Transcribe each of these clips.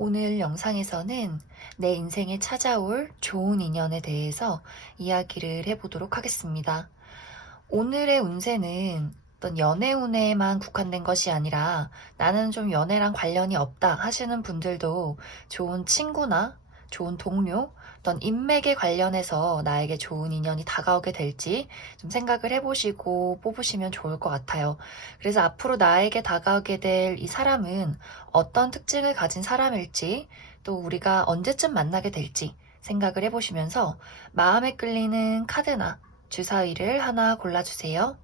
오늘 영상에서는 내 인생에 찾아올 좋은 인연에 대해서 이야기를 해보도록 하겠습니다. 오늘의 운세는 어떤 연애 운에만 국한된 것이 아니라 나는 좀 연애랑 관련이 없다 하시는 분들도 좋은 친구나 좋은 동료, 어떤 인맥에 관련해서 나에게 좋은 인연이 다가오게 될지 좀 생각을 해보시고 뽑으시면 좋을 것 같아요. 그래서 앞으로 나에게 다가오게 될 이 사람은 어떤 특징을 가진 사람일지, 또 우리가 언제쯤 만나게 될지 생각을 해보시면서 마음에 끌리는 카드나 주사위를 하나 골라주세요.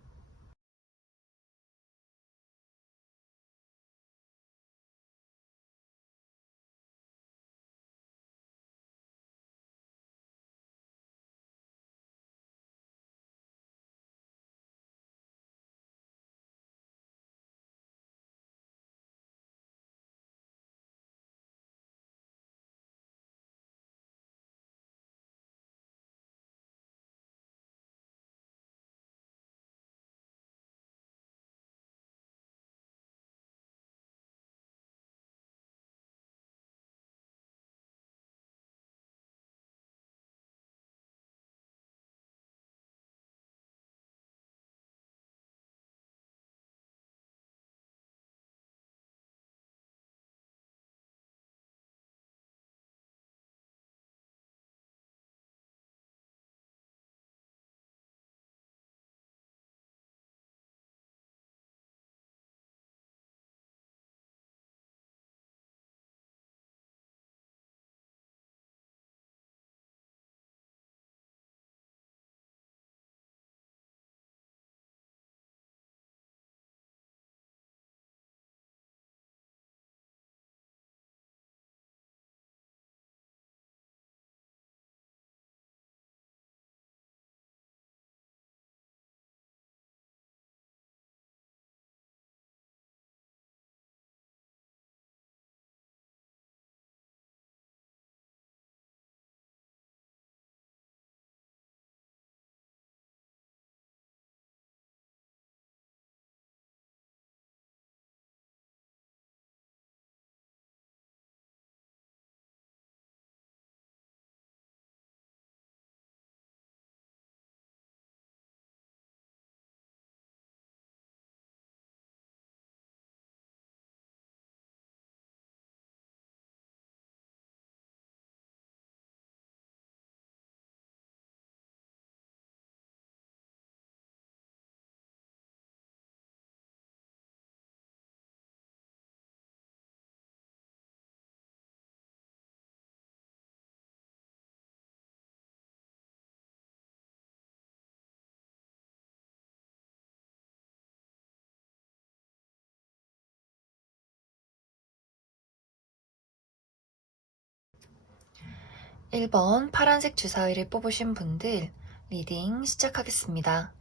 1번 파란색 주사위를 뽑으신 분들 리딩 시작하겠습니다.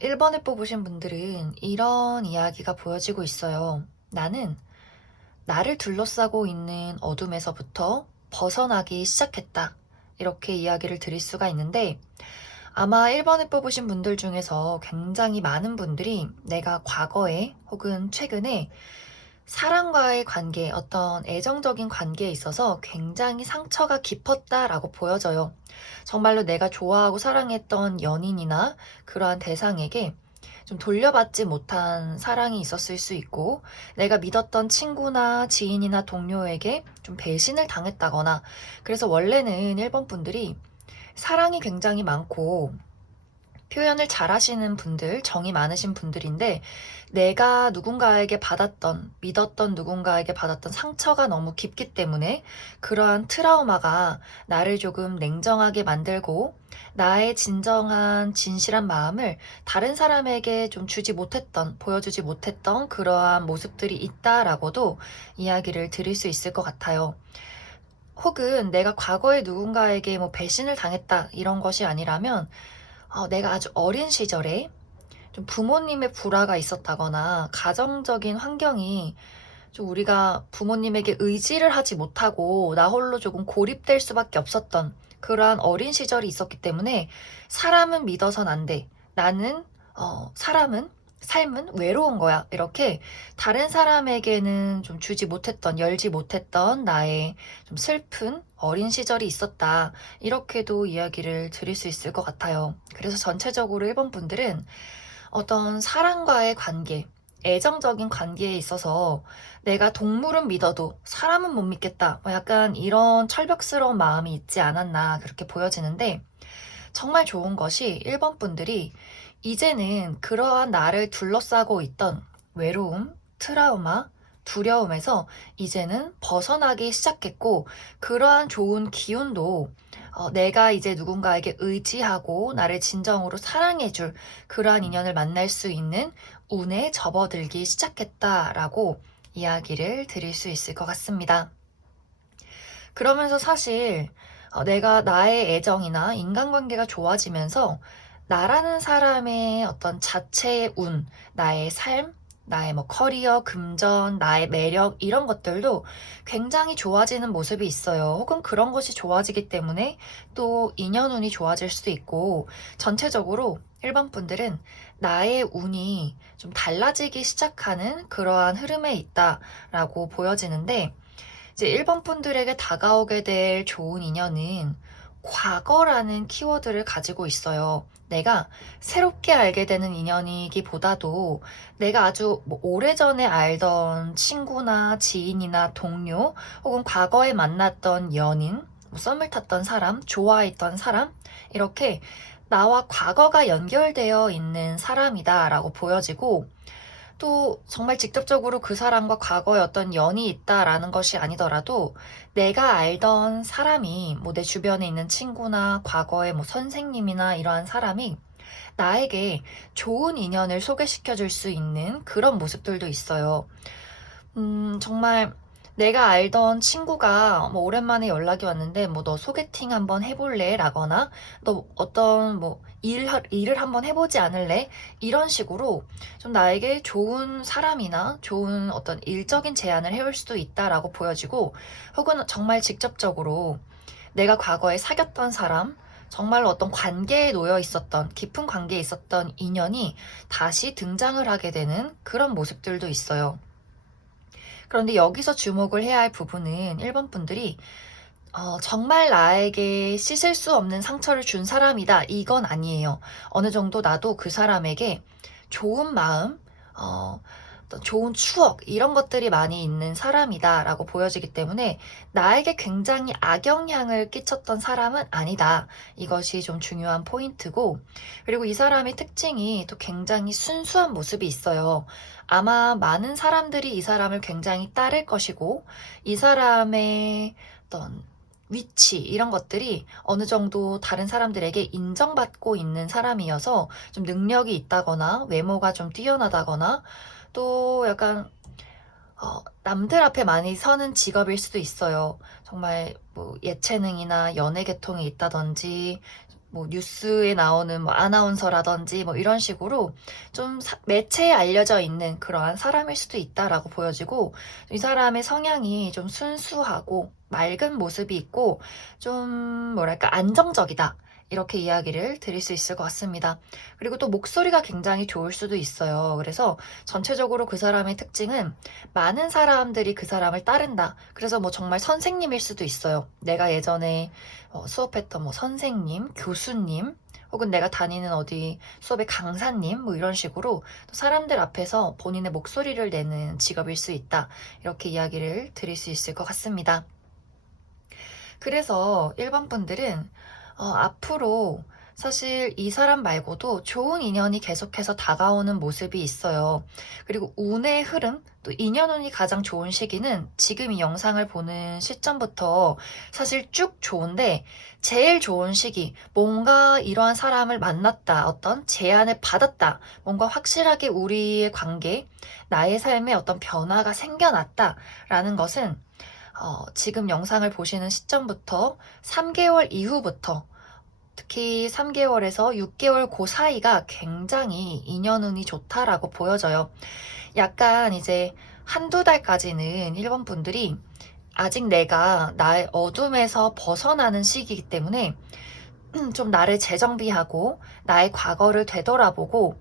1번을 뽑으신 분들은 이런 이야기가 보여지고 있어요. 나는 나를 둘러싸고 있는 어둠에서부터 벗어나기 시작했다. 이렇게 이야기를 드릴 수가 있는데, 아마 1번을 뽑으신 분들 중에서 굉장히 많은 분들이 내가 과거에 혹은 최근에 사람과의 관계, 어떤 애정적인 관계에 있어서 굉장히 상처가 깊었다라고 보여져요. 정말로 내가 좋아하고 사랑했던 연인이나 그러한 대상에게 좀 돌려받지 못한 사랑이 있었을 수 있고, 내가 믿었던 친구나 지인이나 동료에게 좀 배신을 당했다거나, 그래서 원래는 1번 분들이 사랑이 굉장히 많고 표현을 잘 하시는 분들, 정이 많으신 분들인데, 내가 누군가에게 받았던, 믿었던 누군가에게 받았던 상처가 너무 깊기 때문에 그러한 트라우마가 나를 조금 냉정하게 만들고 나의 진정한 진실한 마음을 다른 사람에게 좀 주지 못했던, 보여주지 못했던 그러한 모습들이 있다라고도 이야기를 드릴 수 있을 것 같아요. 혹은 내가 과거에 누군가에게 뭐 배신을 당했다 이런 것이 아니라면, 내가 아주 어린 시절에 좀 부모님의 불화가 있었다거나 가정적인 환경이 좀 우리가 부모님에게 의지를 하지 못하고 나 홀로 조금 고립될 수밖에 없었던 그러한 어린 시절이 있었기 때문에 사람은 믿어선 안 돼. 나는 사람은 삶은 외로운 거야. 이렇게 다른 사람에게는 좀 주지 못했던, 열지 못했던 나의 좀 슬픈 어린 시절이 있었다. 이렇게도 이야기를 드릴 수 있을 것 같아요. 그래서 전체적으로 일본 분들은 어떤 사람과의 관계, 애정적인 관계에 있어서 내가 동물은 믿어도 사람은 못 믿겠다. 뭐 약간 이런 철벽스러운 마음이 있지 않았나 그렇게 보여지는데, 정말 좋은 것이 일본 분들이 이제는 그러한 나를 둘러싸고 있던 외로움, 트라우마, 두려움에서 이제는 벗어나기 시작했고, 그러한 좋은 기운도 내가 이제 누군가에게 의지하고 나를 진정으로 사랑해줄 그러한 인연을 만날 수 있는 운에 접어들기 시작했다라고 이야기를 드릴 수 있을 것 같습니다. 그러면서 사실 내가 나의 애정이나 인간관계가 좋아지면서 나라는 사람의 어떤 자체의 운, 나의 삶, 나의 뭐 커리어, 금전, 나의 매력 이런 것들도 굉장히 좋아지는 모습이 있어요. 혹은 그런 것이 좋아지기 때문에 또 인연운이 좋아질 수도 있고, 전체적으로 일반 분들은 나의 운이 좀 달라지기 시작하는 그러한 흐름에 있다라고 보여지는데, 이제 일본 분들에게 다가오게 될 좋은 인연은 과거라는 키워드를 가지고 있어요. 내가 새롭게 알게 되는 인연이기보다도 내가 아주 뭐 오래전에 알던 친구나 지인이나 동료, 혹은 과거에 만났던 연인, 뭐 썸을 탔던 사람, 좋아했던 사람, 이렇게 나와 과거가 연결되어 있는 사람이다라고 보여지고, 또 정말 직접적으로 그 사람과 과거에 어떤 연이 있다라는 것이 아니더라도 내가 알던 사람이 뭐 내 주변에 있는 친구나 과거의 뭐 선생님이나 이러한 사람이 나에게 좋은 인연을 소개시켜 줄 수 있는 그런 모습들도 있어요. 정말 내가 알던 친구가 뭐 오랜만에 연락이 왔는데 뭐 너 소개팅 한번 해볼래? 라거나 너 어떤 뭐 일을 한번 해보지 않을래? 이런 식으로 좀 나에게 좋은 사람이나 좋은 어떤 일적인 제안을 해올 수도 있다라고 보여지고, 혹은 정말 직접적으로 내가 과거에 사귀었던 사람, 정말로 어떤 관계에 놓여 있었던, 깊은 관계에 있었던 인연이 다시 등장을 하게 되는 그런 모습들도 있어요. 그런데 여기서 주목을 해야 할 부분은 일본 분들이 정말 나에게 씻을 수 없는 상처를 준 사람이다, 이건 아니에요. 어느 정도 나도 그 사람에게 좋은 마음, 어떤 좋은 추억, 이런 것들이 많이 있는 사람이다 라고 보여지기 때문에 나에게 굉장히 악영향을 끼쳤던 사람은 아니다. 이것이 좀 중요한 포인트고, 그리고 이 사람의 특징이 또 굉장히 순수한 모습이 있어요. 아마 많은 사람들이 이 사람을 굉장히 따를 것이고, 이 사람의 어떤 위치 이런 것들이 어느 정도 다른 사람들에게 인정받고 있는 사람이어서 좀 능력이 있다거나 외모가 좀 뛰어나다거나, 또 약간 남들 앞에 많이 서는 직업일 수도 있어요. 정말 뭐 예체능이나 연예 계통이 있다든지, 뭐 뉴스에 나오는 뭐 아나운서라든지 뭐 이런 식으로 좀 매체에 알려져 있는 그러한 사람일 수도 있다라고 보여지고, 이 사람의 성향이 좀 순수하고 맑은 모습이 있고 좀 뭐랄까 안정적이다, 이렇게 이야기를 드릴 수 있을 것 같습니다. 그리고 또 목소리가 굉장히 좋을 수도 있어요. 그래서 전체적으로 그 사람의 특징은 많은 사람들이 그 사람을 따른다. 그래서 뭐 정말 선생님일 수도 있어요. 내가 예전에 수업했던 뭐 선생님, 교수님, 혹은 내가 다니는 어디 수업의 강사님, 뭐 이런 식으로 또 사람들 앞에서 본인의 목소리를 내는 직업일 수 있다. 이렇게 이야기를 드릴 수 있을 것 같습니다. 그래서 일반 분들은 앞으로 사실 이 사람 말고도 좋은 인연이 계속해서 다가오는 모습이 있어요. 그리고 운의 흐름, 또 인연운이 가장 좋은 시기는 지금 이 영상을 보는 시점부터 사실 쭉 좋은데, 제일 좋은 시기, 뭔가 이러한 사람을 만났다, 어떤 제안을 받았다, 뭔가 확실하게 우리의 관계, 나의 삶에 어떤 변화가 생겨났다라는 것은 지금 영상을 보시는 시점부터 3개월 이후부터, 특히 3개월에서 6개월 그 사이가 굉장히 인연운이 좋다라고 보여져요. 약간 이제 한두 달까지는 일본 분들이 아직 내가 나의 어둠에서 벗어나는 시기이기 때문에 좀 나를 재정비하고 나의 과거를 되돌아보고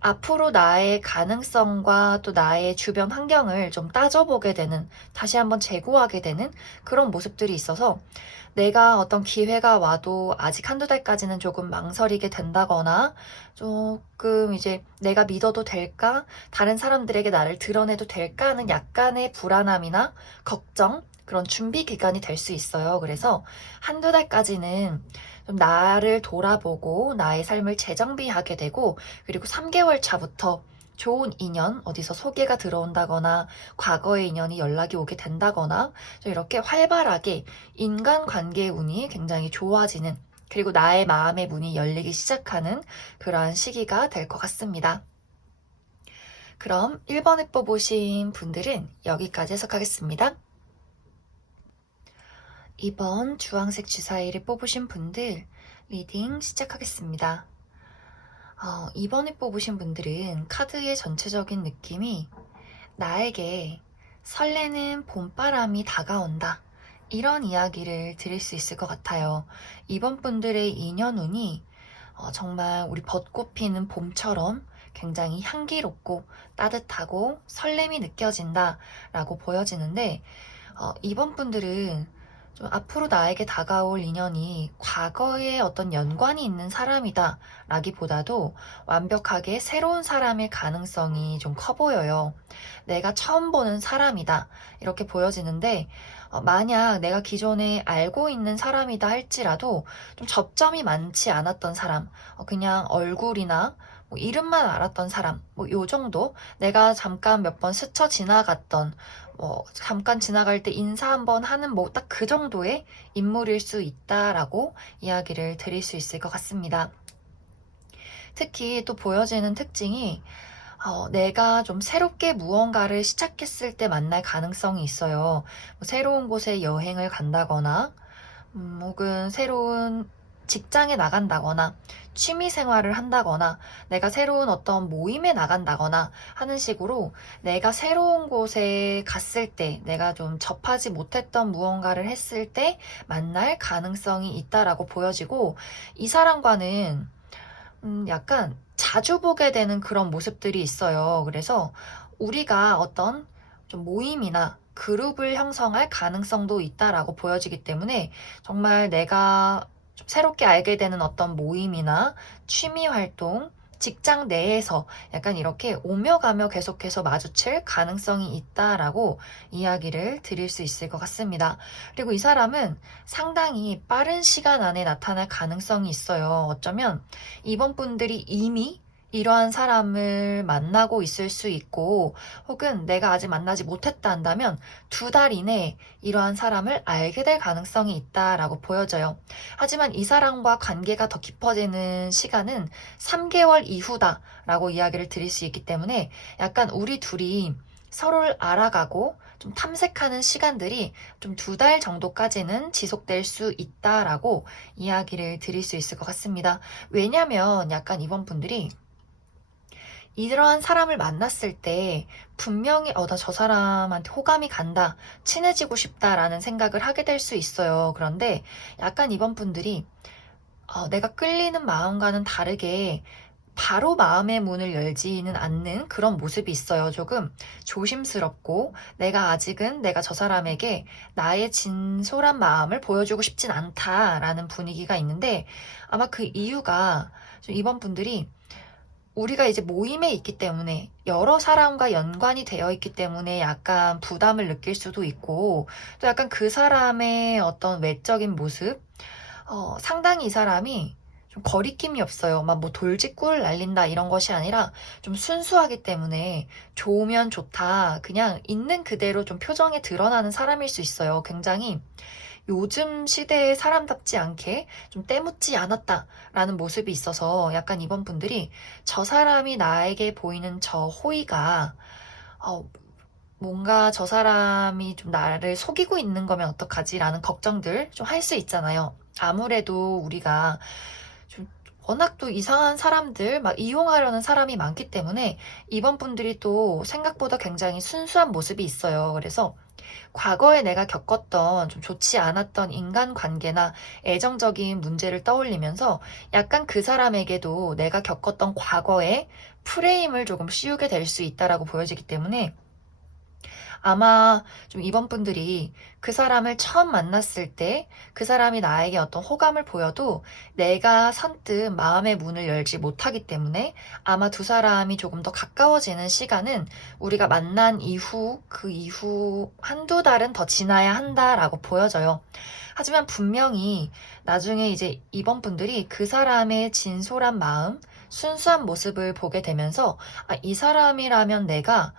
앞으로 나의 가능성과 또 나의 주변 환경을 좀 따져보게 되는, 다시 한번 재고하게 되는 그런 모습들이 있어서 내가 어떤 기회가 와도 아직 한두 달까지는 조금 망설이게 된다거나 조금 이제 내가 믿어도 될까? 다른 사람들에게 나를 드러내도 될까? 하는 약간의 불안함이나 걱정, 그런 준비 기간이 될 수 있어요. 그래서 한두 달까지는 좀 나를 돌아보고 나의 삶을 재정비하게 되고, 그리고 3개월 차부터 좋은 인연, 어디서 소개가 들어온다거나 과거의 인연이 연락이 오게 된다거나 좀 이렇게 활발하게 인간관계의 운이 굉장히 좋아지는, 그리고 나의 마음의 문이 열리기 시작하는 그러한 시기가 될 것 같습니다. 그럼 1번에 뽑으신 분들은 여기까지 해석하겠습니다. 2번 주황색 주사위를 뽑으신 분들 리딩 시작하겠습니다. 2번에 뽑으신 분들은 카드의 전체적인 느낌이 나에게 설레는 봄바람이 다가온다, 이런 이야기를 드릴 수 있을 것 같아요. 이번 분들의 인연운이 정말 우리 벚꽃 피는 봄처럼 굉장히 향기롭고 따뜻하고 설렘이 느껴진다 라고 보여지는데, 이번 분들은 좀 앞으로 나에게 다가올 인연이 과거에 어떤 연관이 있는 사람이다 라기보다도 완벽하게 새로운 사람일 가능성이 좀 커 보여요. 내가 처음 보는 사람이다 이렇게 보여지는데, 만약 내가 기존에 알고 있는 사람이다 할지라도 좀 접점이 많지 않았던 사람, 그냥 얼굴이나 뭐 이름만 알았던 사람, 뭐 요 정도, 내가 잠깐 몇 번 스쳐 지나갔던, 잠깐 지나갈 때 인사 한번 하는 뭐 딱 그 정도의 인물일 수 있다라고 이야기를 드릴 수 있을 것 같습니다. 특히 또 보여지는 특징이 내가 좀 새롭게 무언가를 시작했을 때 만날 가능성이 있어요. 뭐 새로운 곳에 여행을 간다거나, 혹은 새로운 직장에 나간다거나, 취미 생활을 한다거나, 내가 새로운 어떤 모임에 나간다거나 하는 식으로 내가 새로운 곳에 갔을 때, 내가 좀 접하지 못했던 무언가를 했을 때 만날 가능성이 있다라고 보여지고, 이 사람과는 약간 자주 보게 되는 그런 모습들이 있어요. 그래서 우리가 어떤 좀 모임이나 그룹을 형성할 가능성도 있다라고 보여지기 때문에, 정말 내가 좀 새롭게 알게 되는 어떤 모임이나 취미 활동, 직장 내에서 약간 이렇게 오며 가며 계속해서 마주칠 가능성이 있다라고 이야기를 드릴 수 있을 것 같습니다. 그리고 이 사람은 상당히 빠른 시간 안에 나타날 가능성이 있어요. 어쩌면 이번 분들이 이미 이러한 사람을 만나고 있을 수 있고, 혹은 내가 아직 만나지 못했다 한다면 2달 이내에 이러한 사람을 알게 될 가능성이 있다라고 보여져요. 하지만 이 사람과 관계가 더 깊어지는 시간은 3개월 이후다라고 이야기를 드릴 수 있기 때문에, 약간 우리 둘이 서로를 알아가고 좀 탐색하는 시간들이 좀 2달 정도까지는 지속될 수 있다라고 이야기를 드릴 수 있을 것 같습니다. 왜냐면 약간 이번 분들이 이러한 사람을 만났을 때 분명히 나 저 사람한테 호감이 간다, 친해지고 싶다라는 생각을 하게 될 수 있어요. 그런데 약간 이번 분들이 내가 끌리는 마음과는 다르게 바로 마음의 문을 열지는 않는 그런 모습이 있어요. 조금 조심스럽고, 내가 아직은 내가 저 사람에게 나의 진솔한 마음을 보여주고 싶진 않다라는 분위기가 있는데, 아마 그 이유가 좀 이번 분들이 우리가 이제 모임에 있기 때문에, 여러 사람과 연관이 되어 있기 때문에 약간 부담을 느낄 수도 있고, 또 약간 그 사람의 어떤 외적인 모습, 상당히 이 사람이 좀 거리낌이 없어요. 막 뭐 돌직구를 날린다 이런 것이 아니라 좀 순수하기 때문에 좋으면 좋다, 그냥 있는 그대로 좀 표정에 드러나는 사람일 수 있어요. 굉장히 요즘 시대의 사람답지 않게 좀 때묻지 않았다라는 모습이 있어서, 약간 이번 분들이 저 사람이 나에게 보이는 저 호의가 뭔가 저 사람이 좀 나를 속이고 있는 거면 어떡하지라는 걱정들 좀 할 수 있잖아요. 아무래도 우리가 좀 워낙 또 이상한 사람들, 막 이용하려는 사람이 많기 때문에 이번 분들이 또 생각보다 굉장히 순수한 모습이 있어요. 그래서 과거에 내가 겪었던 좀 좋지 않았던 인간관계나 애정적인 문제를 떠올리면서 약간 그 사람에게도 내가 겪었던 과거의 프레임을 조금 씌우게 될 수 있다라고 보여지기 때문에 아마 좀 이번 분들이 그 사람을 처음 만났을 때 그 사람이 나에게 어떤 호감을 보여도 내가 선뜻 마음의 문을 열지 못하기 때문에 아마 두 사람이 조금 더 가까워지는 시간은 우리가 만난 이후, 그 이후 한두 달은 더 지나야 한다라고 보여져요. 하지만 분명히 나중에 이제 이번 분들이 그 사람의 진솔한 마음, 순수한 모습을 보게 되면서 아, 이 사람이라면 내가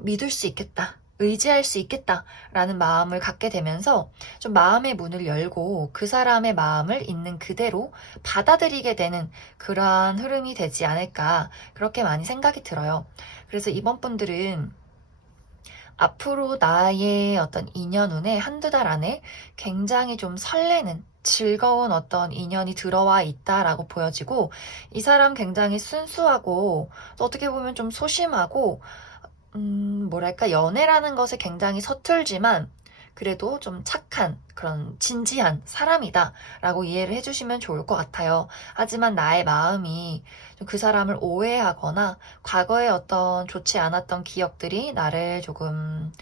믿을 수 있겠다. 의지할 수 있겠다라는 마음을 갖게 되면서 좀 마음의 문을 열고 그 사람의 마음을 있는 그대로 받아들이게 되는 그러한 흐름이 되지 않을까 그렇게 많이 생각이 들어요. 그래서 이번 분들은 앞으로 나의 어떤 인연운에 한두 달 안에 굉장히 좀 설레는 즐거운 어떤 인연이 들어와 있다라고 보여지고 이 사람 굉장히 순수하고 또 어떻게 보면 좀 소심하고 뭐랄까, 연애라는 것에 굉장히 서툴지만, 그래도 좀 착한, 그런 진지한 사람이다. 라고 이해를 해주시면 좋을 것 같아요. 하지만 나의 마음이 좀 그 사람을 오해하거나, 과거의 어떤 좋지 않았던 기억들이 나를 조금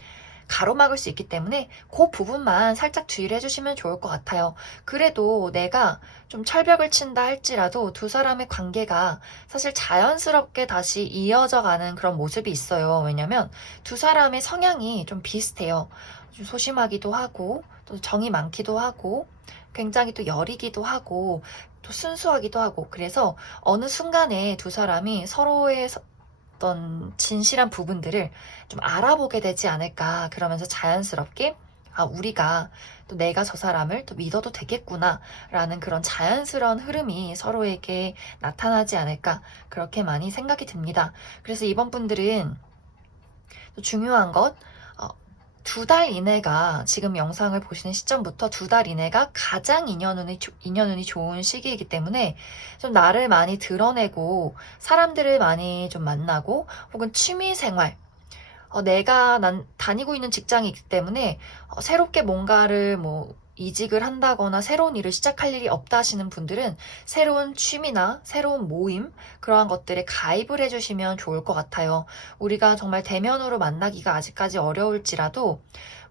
가로막을 수 있기 때문에 그 부분만 살짝 주의를 해주시면 좋을 것 같아요. 그래도 내가 좀 철벽을 친다 할지라도 두 사람의 관계가 사실 자연스럽게 다시 이어져 가는 그런 모습이 있어요. 왜냐면 두 사람의 성향이 좀 비슷해요. 좀 소심하기도 하고 또 정이 많기도 하고 굉장히 또 여리기도 하고 또 순수하기도 하고 그래서 어느 순간에 두 사람이 서로의 어떤 진실한 부분들을 좀 알아보게 되지 않을까. 그러면서 자연스럽게 아, 우리가 또 내가 저 사람을 또 믿어도 되겠구나 라는 그런 자연스러운 흐름이 서로에게 나타나지 않을까 그렇게 많이 생각이 듭니다. 그래서 이번 분들은 또 중요한 것 두 달 이내가 지금 영상을 보시는 시점부터 두 달 이내가 가장 인연운이 좋은 시기이기 때문에 좀 나를 많이 드러내고 사람들을 많이 좀 만나고 혹은 취미 생활 난 다니고 있는 직장이 있기 때문에 새롭게 뭔가를 뭐 이직을 한다거나 새로운 일을 시작할 일이 없다 하시는 분들은 새로운 취미나 새로운 모임 그러한 것들에 가입을 해주시면 좋을 것 같아요. 우리가 정말 대면으로 만나기가 아직까지 어려울지라도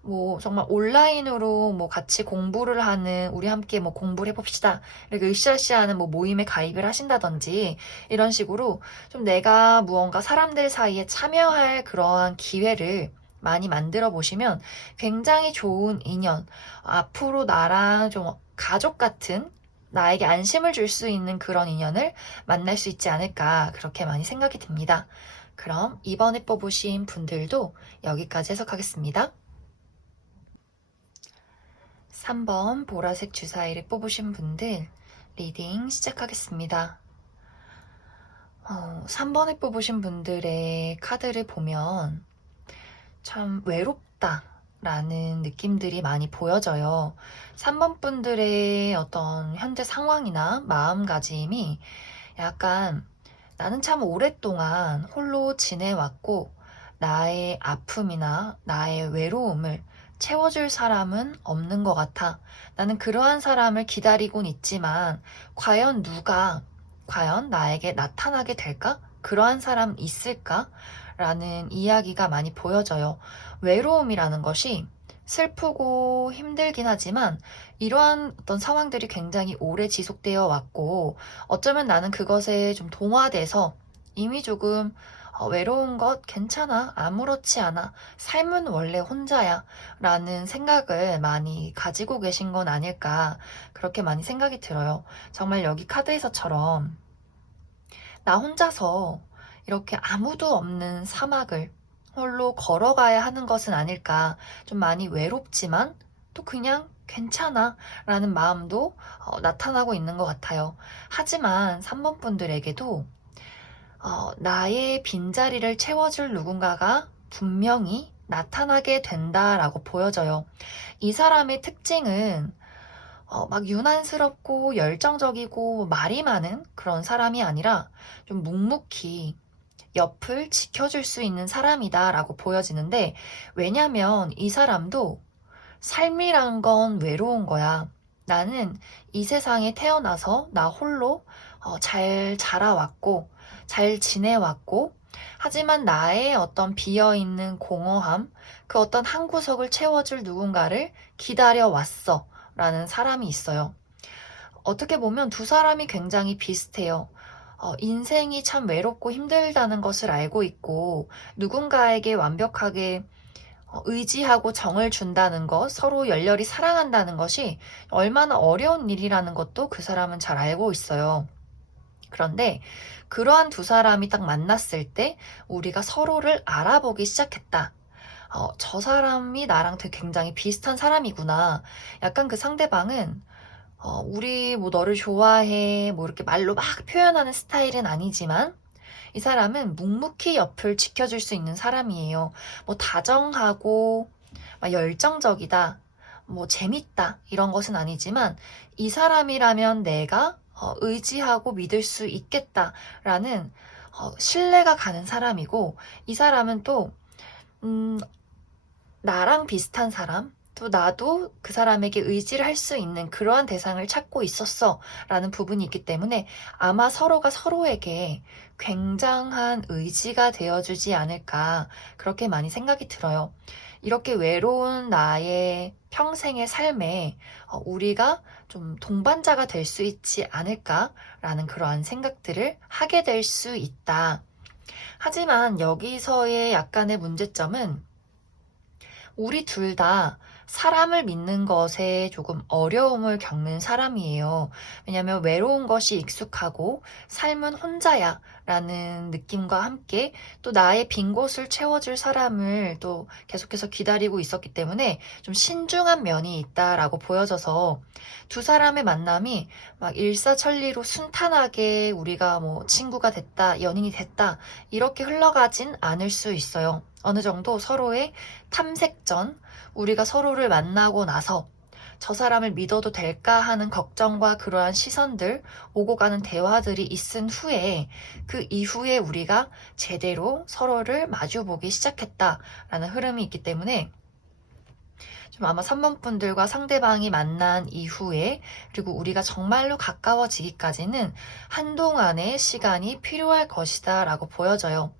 뭐 정말 온라인으로 뭐 같이 공부를 하는 우리 함께 뭐 공부를 해봅시다 이렇게 으쌰으쌰 하는 뭐 모임에 가입을 하신다든지 이런 식으로 좀 내가 무언가 사람들 사이에 참여할 그러한 기회를 많이 만들어 보시면 굉장히 좋은 인연, 앞으로 나랑 좀 가족 같은 나에게 안심을 줄 수 있는 그런 인연을 만날 수 있지 않을까 그렇게 많이 생각이 듭니다. 그럼 이번에 뽑으신 분들도 여기까지 해석하겠습니다. 3번 보라색 주사위를 뽑으신 분들 리딩 시작하겠습니다. 3번을 뽑으신 분들의 카드를 보면 참 외롭다 라는 느낌들이 많이 보여져요. 3번 분들의 어떤 현재 상황이나 마음가짐이 약간 나는 참 오랫동안 홀로 지내왔고 나의 아픔이나 나의 외로움을 채워줄 사람은 없는 것 같아. 나는 그러한 사람을 기다리곤 있지만 과연 나에게 나타나게 될까? 그러한 사람 있을까? 라는 이야기가 많이 보여져요. 외로움이라는 것이 슬프고 힘들긴 하지만 이러한 어떤 상황들이 굉장히 오래 지속되어 왔고 어쩌면 나는 그것에 좀 동화돼서 이미 조금 외로운 것 괜찮아. 아무렇지 않아. 삶은 원래 혼자야. 라는 생각을 많이 가지고 계신 건 아닐까. 그렇게 많이 생각이 들어요. 정말 여기 카드에서처럼 나 혼자서 이렇게 아무도 없는 사막을 홀로 걸어가야 하는 것은 아닐까. 좀 많이 외롭지만 또 그냥 괜찮아 라는 마음도 나타나고 있는 것 같아요. 하지만 3번 분들에게도 나의 빈자리를 채워줄 누군가가 분명히 나타나게 된다라고 보여져요. 이 사람의 특징은 막 유난스럽고 열정적이고 말이 많은 그런 사람이 아니라 좀 묵묵히 옆을 지켜줄 수 있는 사람이다 라고 보여지는데, 왜냐면 이 사람도 삶이란 건 외로운 거야. 나는 이 세상에 태어나서 나 홀로 잘 자라왔고, 잘 지내왔고, 하지만 나의 어떤 비어있는 공허함, 그 어떤 한 구석을 채워줄 누군가를 기다려왔어 라는 사람이 있어요. 어떻게 보면 두 사람이 굉장히 비슷해요. 인생이 참 외롭고 힘들다는 것을 알고 있고, 누군가에게 완벽하게 의지하고 정을 준다는 것, 서로 열렬히 사랑한다는 것이 얼마나 어려운 일이라는 것도 그 사람은 잘 알고 있어요. 그런데 그러한 두 사람이 딱 만났을 때 우리가 서로를 알아보기 시작했다. 저 사람이 나랑 되게 굉장히 비슷한 사람이구나. 약간 그 상대방은 우리 뭐 너를 좋아해 뭐 이렇게 말로 막 표현하는 스타일은 아니지만 이 사람은 묵묵히 옆을 지켜줄 수 있는 사람이에요. 뭐 다정하고 막 열정적이다, 뭐 재밌다 이런 것은 아니지만 이 사람이라면 내가 의지하고 믿을 수 있겠다라는 신뢰가 가는 사람이고, 이 사람은 또 음, 나랑 비슷한 사람, 또 나도 그 사람에게 의지를 할 수 있는 그러한 대상을 찾고 있었어 라는 부분이 있기 때문에 아마 서로가 서로에게 굉장한 의지가 되어주지 않을까, 그렇게 많이 생각이 들어요. 이렇게 외로운 나의 평생의 삶에 우리가 좀 동반자가 될 수 있지 않을까라는 그러한 생각들을 하게 될 수 있다. 하지만 여기서의 약간의 문제점은 우리 둘 다 사람을 믿는 것에 조금 어려움을 겪는 사람이에요. 왜냐하면 외로운 것이 익숙하고 삶은 혼자야 라는 느낌과 함께 또 나의 빈 곳을 채워줄 사람을 또 계속해서 기다리고 있었기 때문에 좀 신중한 면이 있다라고 보여져서 두 사람의 만남이 막 일사천리로 순탄하게 우리가 뭐 친구가 됐다, 연인이 됐다 이렇게 흘러가진 않을 수 있어요. 어느 정도 서로의 탐색전, 우리가 서로를 만나고 나서 저 사람을 믿어도 될까 하는 걱정과 그러한 시선들, 오고 가는 대화들이 있은 후에 그 이후에 우리가 제대로 서로를 마주보기 시작했다라는 흐름이 있기 때문에 좀 아마 3번 분들과 상대방이 만난 이후에 그리고 우리가 정말로 가까워지기까지는 한동안의 시간이 필요할 것이다 라고 보여져요.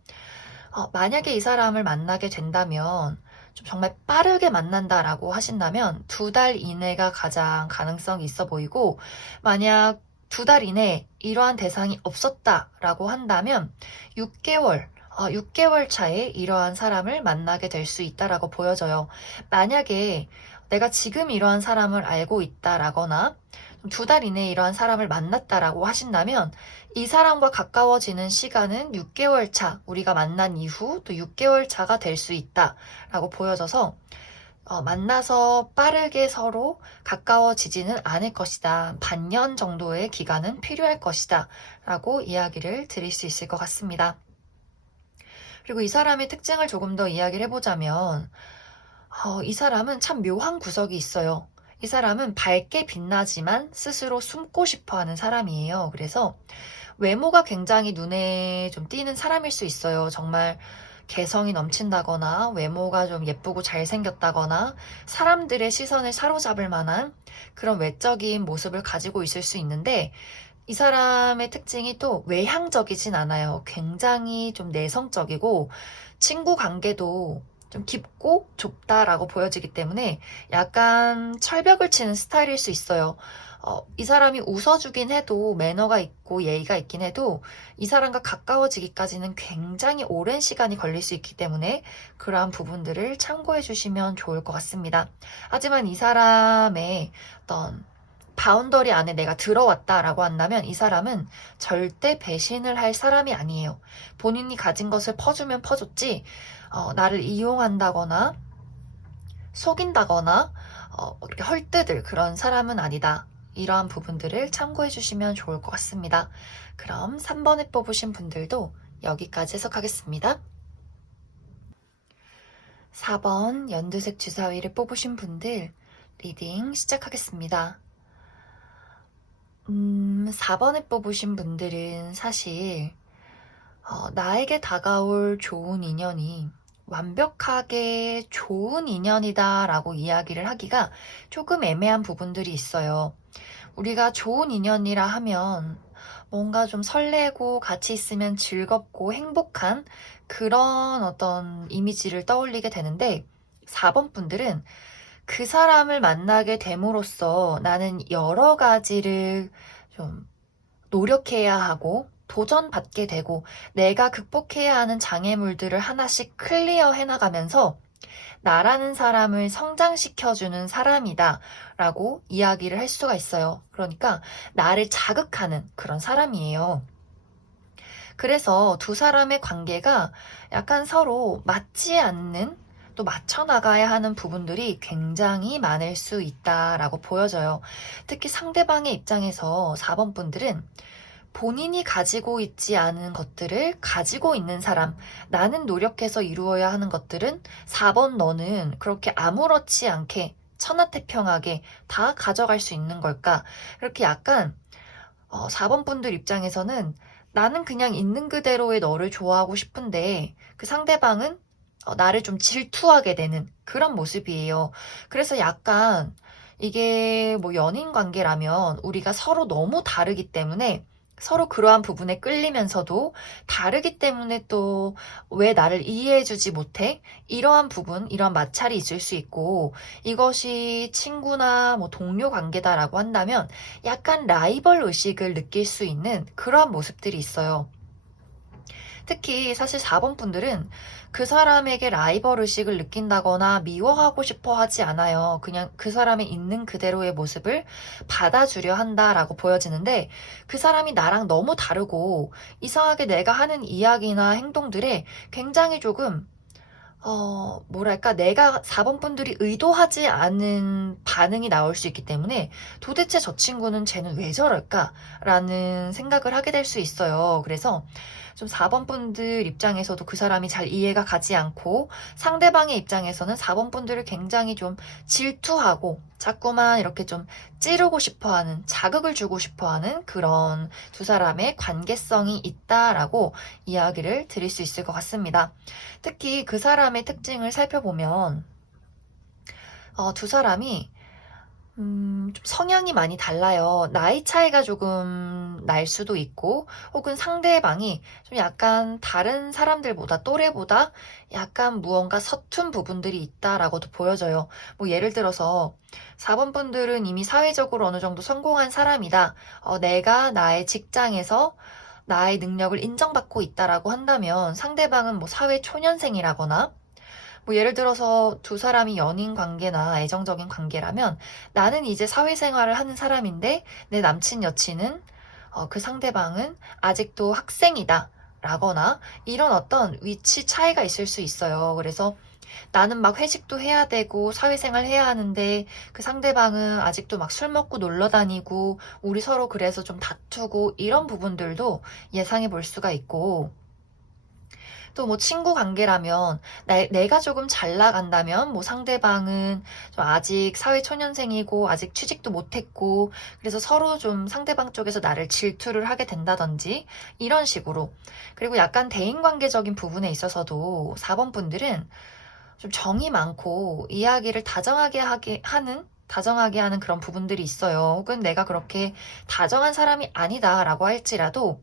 만약에 이 사람을 만나게 된다면 좀 정말 빠르게 만난다라고 하신다면 2달 이내가 가장 가능성이 있어 보이고, 만약 2달 이내에 이러한 대상이 없었다라고 한다면 6개월 차에 이러한 사람을 만나게 될 수 있다라고 보여져요. 만약에 내가 지금 이러한 사람을 알고 있다라거나 2달 이내에 이러한 사람을 만났다라고 하신다면 이 사람과 가까워지는 시간은 6개월 차, 우리가 만난 이후 또 6개월 차가 될 수 있다라고 보여져서 만나서 빠르게 서로 가까워지지는 않을 것이다. 반년 정도의 기간은 필요할 것이다. 라고 이야기를 드릴 수 있을 것 같습니다. 그리고 이 사람의 특징을 조금 더 이야기를 해보자면 이 사람은 참 묘한 구석이 있어요. 이 사람은 밝게 빛나지만 스스로 숨고 싶어 하는 사람이에요. 그래서 외모가 굉장히 눈에 좀 띄는 사람일 수 있어요. 정말 개성이 넘친다거나 외모가 좀 예쁘고 잘생겼다거나 사람들의 시선을 사로잡을 만한 그런 외적인 모습을 가지고 있을 수 있는데, 이 사람의 특징이 또 외향적이진 않아요. 굉장히 좀 내성적이고 친구 관계도 좀 깊고 좁다라고 보여지기 때문에 약간 철벽을 치는 스타일일 수 있어요. 이 사람이 웃어주긴 해도 매너가 있고 예의가 있긴 해도 이 사람과 가까워지기까지는 굉장히 오랜 시간이 걸릴 수 있기 때문에 그러한 부분들을 참고해 주시면 좋을 것 같습니다. 하지만 이 사람의 어떤 바운더리 안에 내가 들어왔다라고 한다면 이 사람은 절대 배신을 할 사람이 아니에요. 본인이 가진 것을 퍼주면 퍼줬지 나를 이용한다거나 속인다거나 이렇게 헐뜯을 그런 사람은 아니다. 이러한 부분들을 참고해 주시면 좋을 것 같습니다. 그럼 3번에 뽑으신 분들도 여기까지 해석하겠습니다. 4번 연두색 주사위를 뽑으신 분들 리딩 시작하겠습니다. 4번에 뽑으신 분들은 사실 나에게 다가올 좋은 인연이 완벽하게 좋은 인연이다라고 이야기를 하기가 조금 애매한 부분들이 있어요. 우리가 좋은 인연이라 하면 뭔가 좀 설레고 같이 있으면 즐겁고 행복한 그런 어떤 이미지를 떠올리게 되는데 4번 분들은 그 사람을 만나게 됨으로써 나는 여러 가지를 좀 노력해야 하고 도전받게 되고 내가 극복해야 하는 장애물들을 하나씩 클리어 해 나가면서 나라는 사람을 성장시켜주는 사람이다 라고 이야기를 할 수가 있어요. 그러니까 나를 자극하는 그런 사람이에요. 그래서 두 사람의 관계가 약간 서로 맞지 않는 또 맞춰 나가야 하는 부분들이 굉장히 많을 수 있다라고 보여져요. 특히 상대방의 입장에서 4번 분들은 본인이 가지고 있지 않은 것들을 가지고 있는 사람, 나는 노력해서 이루어야 하는 것들은 4번 너는 그렇게 아무렇지 않게 천하태평하게 다 가져갈 수 있는 걸까? 그렇게 약간 4번 분들 입장에서는 나는 그냥 있는 그대로의 너를 좋아하고 싶은데 그 상대방은 나를 좀 질투하게 되는 그런 모습이에요. 그래서 약간 이게 뭐 연인 관계라면 우리가 서로 너무 다르기 때문에 서로 그러한 부분에 끌리면서도 다르기 때문에 또 왜 나를 이해해주지 못해? 이러한 부분, 이러한 마찰이 있을 수 있고 이것이 친구나 뭐 동료 관계다라고 한다면 약간 라이벌 의식을 느낄 수 있는 그러한 모습들이 있어요. 특히 사실 4번 분들은 그 사람에게 라이벌 의식을 느낀다거나 미워하고 싶어 하지 않아요. 그냥 그 사람이 있는 그대로의 모습을 받아주려 한다라고 보여지는데 그 사람이 나랑 너무 다르고 이상하게 내가 하는 이야기나 행동들에 굉장히 조금 뭐랄까, 내가 4번 분들이 의도하지 않은 반응이 나올 수 있기 때문에 도대체 저 친구는 쟤는 왜 저럴까? 라는 생각을 하게 될 수 있어요. 그래서 좀 4번 분들 입장에서도 그 사람이 잘 이해가 가지 않고 상대방의 입장에서는 4번 분들을 굉장히 좀 질투하고 자꾸만 이렇게 좀 찌르고 싶어 하는, 자극을 주고 싶어 하는 그런 두 사람의 관계성이 있다라고 이야기를 드릴 수 있을 것 같습니다. 특히 그 사람의 특징을 살펴보면 두 사람이 좀 성향이 많이 달라요. 나이 차이가 조금 날 수도 있고 혹은 상대방이 좀 약간 다른 사람들보다 또래보다 약간 무언가 서툰 부분들이 있다라고도 보여져요. 뭐 예를 들어서 4번 분들은 이미 사회적으로 어느 정도 성공한 사람이다. 내가 나의 직장에서 나의 능력을 인정받고 있다라고 한다면 상대방은 뭐 사회 초년생이라거나 뭐 예를 들어서 두 사람이 연인 관계나 애정적인 관계라면 나는 이제 사회생활을 하는 사람인데 내 남친 여친은 그 상대방은 아직도 학생이다. 라거나 이런 어떤 위치 차이가 있을 수 있어요. 그래서 나는 막 회식도 해야 되고 사회생활 해야 하는데 그 상대방은 아직도 막 술 먹고 놀러 다니고 우리 서로 그래서 좀 다투고 이런 부분들도 예상해 볼 수가 있고 또 뭐 친구 관계라면 내가 조금 잘 나간다면 뭐 상대방은 좀 아직 사회 초년생이고 아직 취직도 못했고 그래서 서로 좀 상대방 쪽에서 나를 질투를 하게 된다든지 이런 식으로 그리고 약간 대인관계적인 부분에 있어서도 4번 분들은 좀 정이 많고 이야기를 다정하게 하는 그런 부분들이 있어요. 혹은 내가 그렇게 다정한 사람이 아니다라고 할지라도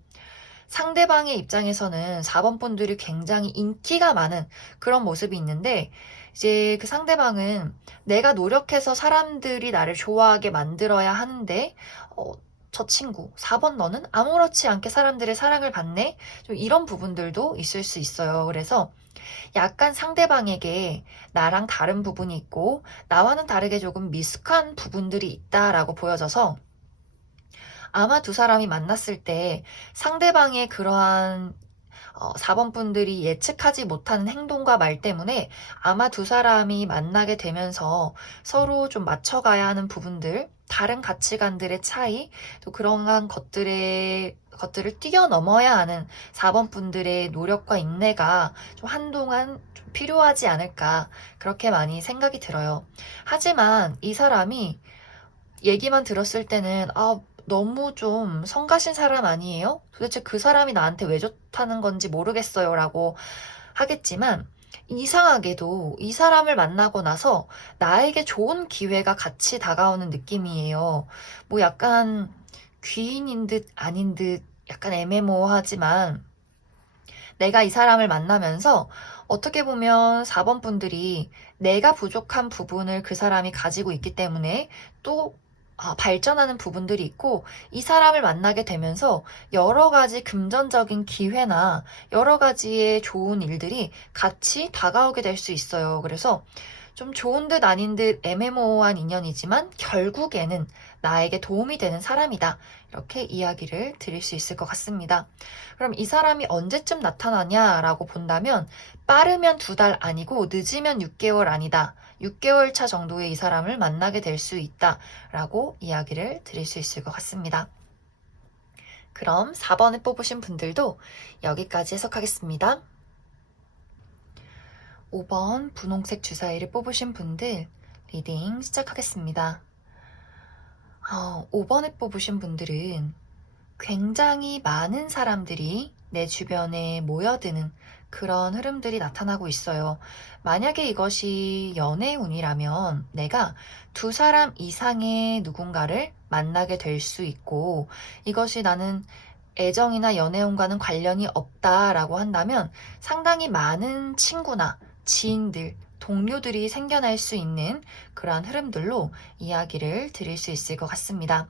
상대방의 입장에서는 4번 분들이 굉장히 인기가 많은 그런 모습이 있는데 이제 그 상대방은 내가 노력해서 사람들이 나를 좋아하게 만들어야 하는데 저 친구 4번 너는 아무렇지 않게 사람들의 사랑을 받네? 좀 이런 부분들도 있을 수 있어요. 그래서 약간 상대방에게 나랑 다른 부분이 있고 나와는 다르게 조금 미숙한 부분들이 있다라고 보여져서 아마 두 사람이 만났을 때 상대방의 그러한 4번 분들이 예측하지 못하는 행동과 말 때문에 아마 두 사람이 만나게 되면서 서로 좀 맞춰가야 하는 부분들, 다른 가치관들의 차이, 또 그러한 것들을 뛰어넘어야 하는 4번 분들의 노력과 인내가 좀 한동안 좀 필요하지 않을까, 그렇게 많이 생각이 들어요. 하지만 이 사람이 얘기만 들었을 때는 너무 좀 성가신 사람 아니에요? 도대체 그 사람이 나한테 왜 좋다는 건지 모르겠어요 라고 하겠지만, 이상하게도 이 사람을 만나고 나서 나에게 좋은 기회가 같이 다가오는 느낌이에요. 뭐 약간 귀인인 듯 아닌 듯 약간 애매모호하지만, 내가 이 사람을 만나면서 어떻게 보면 4번 분들이 내가 부족한 부분을 그 사람이 가지고 있기 때문에 또 발전하는 부분들이 있고, 이 사람을 만나게 되면서 여러 가지 금전적인 기회나 여러 가지의 좋은 일들이 같이 다가오게 될 수 있어요. 그래서 좀 좋은 듯 아닌 듯 애매모호한 인연이지만 결국에는 나에게 도움이 되는 사람이다. 이렇게 이야기를 드릴 수 있을 것 같습니다. 그럼 이 사람이 언제쯤 나타나냐라고 본다면, 빠르면 2달 아니고 늦으면 6개월 아니다. 6개월 차 정도에 이 사람을 만나게 될 수 있다라고 이야기를 드릴 수 있을 것 같습니다. 그럼 4번을 뽑으신 분들도 여기까지 해석하겠습니다. 5번 분홍색 주사위를 뽑으신 분들 리딩 시작하겠습니다. 5번을 뽑으신 분들은 굉장히 많은 사람들이 내 주변에 모여드는 그런 흐름들이 나타나고 있어요. 만약에 이것이 연애운이라면 내가 2사람 이상의 누군가를 만나게 될 수 있고, 이것이 나는 애정이나 연애운과는 관련이 없다라고 한다면 상당히 많은 친구나 지인들, 동료들이 생겨날 수 있는 그러한 흐름들로 이야기를 드릴 수 있을 것 같습니다.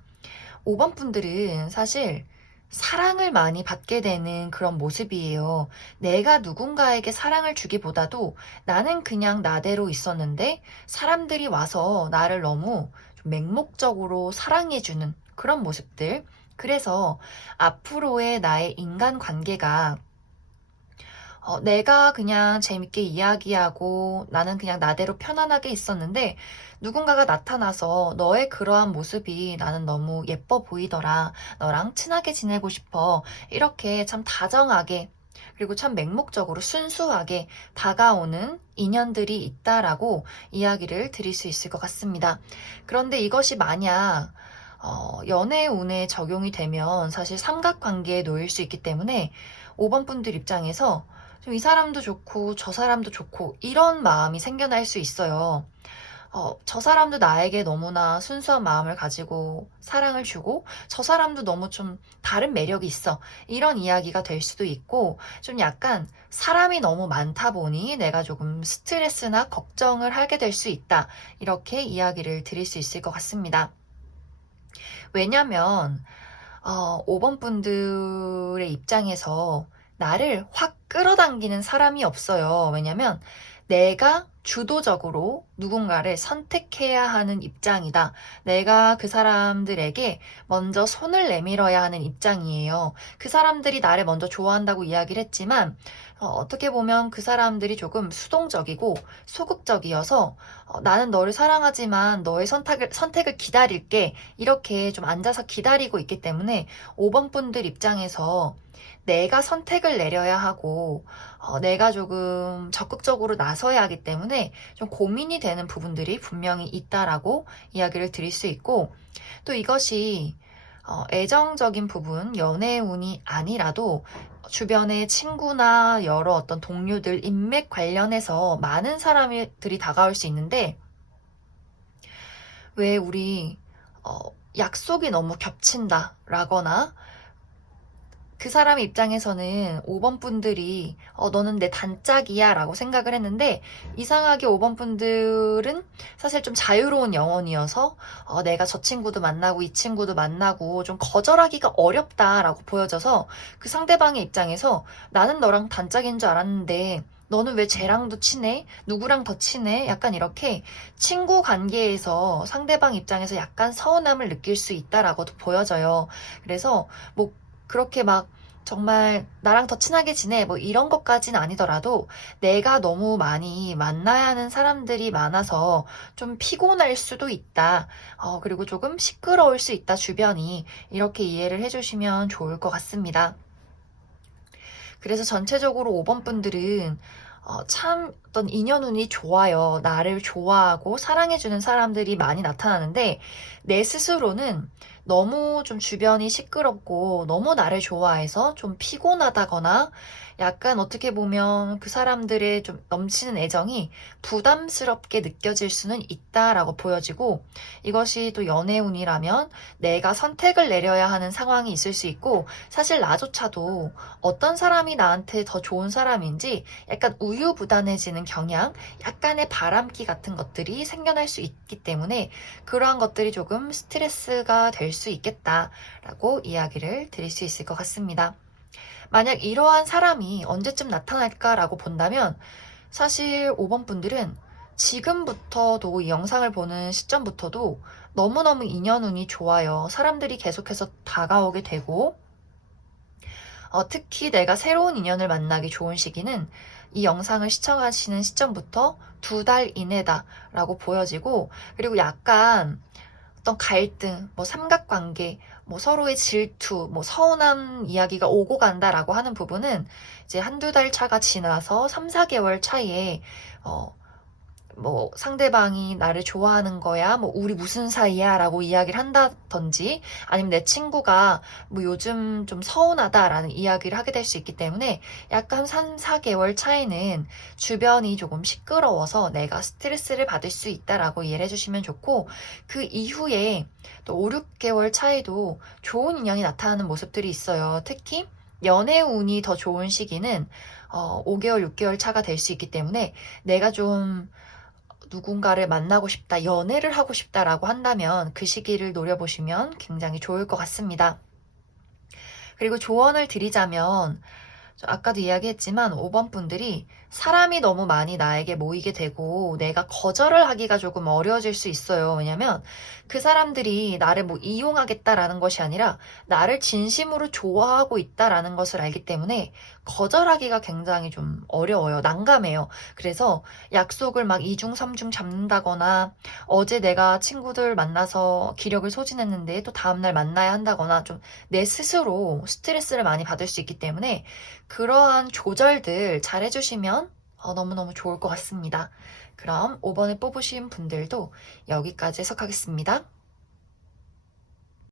5번 분들은 사실 사랑을 많이 받게 되는 그런 모습이에요. 내가 누군가에게 사랑을 주기보다도 나는 그냥 나대로 있었는데 사람들이 와서 나를 너무 좀 맹목적으로 사랑해주는 그런 모습들. 그래서 앞으로의 나의 인간관계가 내가 그냥 재밌게 이야기하고 나는 그냥 나대로 편안하게 있었는데 누군가가 나타나서 너의 그러한 모습이 나는 너무 예뻐 보이더라. 너랑 친하게 지내고 싶어. 이렇게 참 다정하게, 그리고 참 맹목적으로 순수하게 다가오는 인연들이 있다라고 이야기를 드릴 수 있을 것 같습니다. 그런데 이것이 만약 연애 운에 적용이 되면 사실 삼각관계에 놓일 수 있기 때문에 5번 분들 입장에서 좀 이 사람도 좋고 저 사람도 좋고 이런 마음이 생겨날 수 있어요. 저 사람도 나에게 너무나 순수한 마음을 가지고 사랑을 주고 저 사람도 너무 좀 다른 매력이 있어. 이런 이야기가 될 수도 있고, 좀 약간 사람이 너무 많다 보니 내가 조금 스트레스나 걱정을 하게 될 수 있다. 이렇게 이야기를 드릴 수 있을 것 같습니다. 왜냐면 5번 분들의 입장에서 나를 확 끌어당기는 사람이 없어요. 왜냐면 내가 주도적으로 누군가를 선택해야 하는 입장이다. 내가 그 사람들에게 먼저 손을 내밀어야 하는 입장이에요. 그 사람들이 나를 먼저 좋아한다고 이야기를 했지만 어떻게 보면 그 사람들이 조금 수동적이고 소극적이어서 나는 너를 사랑하지만 너의 선택을 기다릴게. 이렇게 좀 앉아서 기다리고 있기 때문에 5번 분들 입장에서 내가 선택을 내려야 하고 내가 조금 적극적으로 나서야 하기 때문에 좀 고민이 되는 부분들이 분명히 있다라고 이야기를 드릴 수 있고, 또 이것이 애정적인 부분, 연애 운이 아니라도 주변의 친구나 여러 어떤 동료들, 인맥 관련해서 많은 사람들이 다가올 수 있는데, 왜 우리 약속이 너무 겹친다라거나 그 사람 입장에서는 5번 분들이 너는 내 단짝이야 라고 생각을 했는데, 이상하게 5번 분들은 사실 좀 자유로운 영혼이어서 내가 저 친구도 만나고 이 친구도 만나고 좀 거절하기가 어렵다라고 보여져서 그 상대방의 입장에서 나는 너랑 단짝인 줄 알았는데 너는 왜 쟤랑도 친해? 누구랑 더 친해? 약간 이렇게 친구 관계에서 상대방 입장에서 약간 서운함을 느낄 수 있다라고도 보여져요. 그래서 뭐 그렇게 막 정말 나랑 더 친하게 지내 뭐 이런 것까지는 아니더라도 내가 너무 많이 만나야 하는 사람들이 많아서 좀 피곤할 수도 있다. 그리고 조금 시끄러울 수 있다, 주변이. 이렇게 이해를 해주시면 좋을 것 같습니다. 그래서 전체적으로 5번 분들은 참 어떤 인연운이 좋아요. 나를 좋아하고 사랑해주는 사람들이 많이 나타나는데 내 스스로는 너무 좀 주변이 시끄럽고 너무 나를 좋아해서 좀 피곤하다거나 약간 어떻게 보면 그 사람들의 좀 넘치는 애정이 부담스럽게 느껴질 수는 있다라고 보여지고, 이것이 또 연애운이라면 내가 선택을 내려야 하는 상황이 있을 수 있고, 사실 나조차도 어떤 사람이 나한테 더 좋은 사람인지 약간 우유부단해지는 경향, 약간의 바람기 같은 것들이 생겨날 수 있기 때문에 그러한 것들이 조금 스트레스가 될 수 있겠다라고 이야기를 드릴 수 있을 것 같습니다. 만약 이러한 사람이 언제쯤 나타날까라고 본다면, 사실 5번 분들은 지금부터도, 이 영상을 보는 시점부터도 너무너무 인연운이 좋아요. 사람들이 계속해서 다가오게 되고, 특히 내가 새로운 인연을 만나기 좋은 시기는 이 영상을 시청하시는 시점부터 2달 이내다라고 보여지고, 그리고 약간 어떤 갈등, 뭐 삼각관계, 뭐 서로의 질투, 뭐 서운한 이야기가 오고 간다라고 하는 부분은 이제 한두 달 차가 지나서 3, 4개월 차이에 뭐 상대방이 나를 좋아하는 거야, 뭐 우리 무슨 사이야 라고 이야기를 한다든지, 아니면 내 친구가 뭐 요즘 좀 서운하다라는 이야기를 하게 될 수 있기 때문에, 약간 3, 4개월 차이는 주변이 조금 시끄러워서 내가 스트레스를 받을 수 있다라고 이해를 해주시면 좋고, 그 이후에 또 5, 6개월 차이도 좋은 인연이 나타나는 모습들이 있어요. 특히 연애 운이 더 좋은 시기는 5개월, 6개월 차가 될 수 있기 때문에, 내가 좀 누군가를 만나고 싶다, 연애를 하고 싶다라고 한다면 그 시기를 노려보시면 굉장히 좋을 것 같습니다. 그리고 조언을 드리자면, 아까도 이야기했지만 5번 분들이 사람이 너무 많이 나에게 모이게 되고 내가 거절을 하기가 조금 어려워질 수 있어요. 왜냐면 그 사람들이 나를 뭐 이용하겠다라는 것이 아니라 나를 진심으로 좋아하고 있다라는 것을 알기 때문에 거절하기가 굉장히 좀 어려워요. 난감해요. 그래서 약속을 막 2중, 3중 잡는다거나, 어제 내가 친구들 만나서 기력을 소진했는데 또 다음날 만나야 한다거나, 좀 내 스스로 스트레스를 많이 받을 수 있기 때문에 그러한 조절들 잘 해주시면 너무너무 좋을 것 같습니다. 그럼 5번을 뽑으신 분들도 여기까지 해석하겠습니다.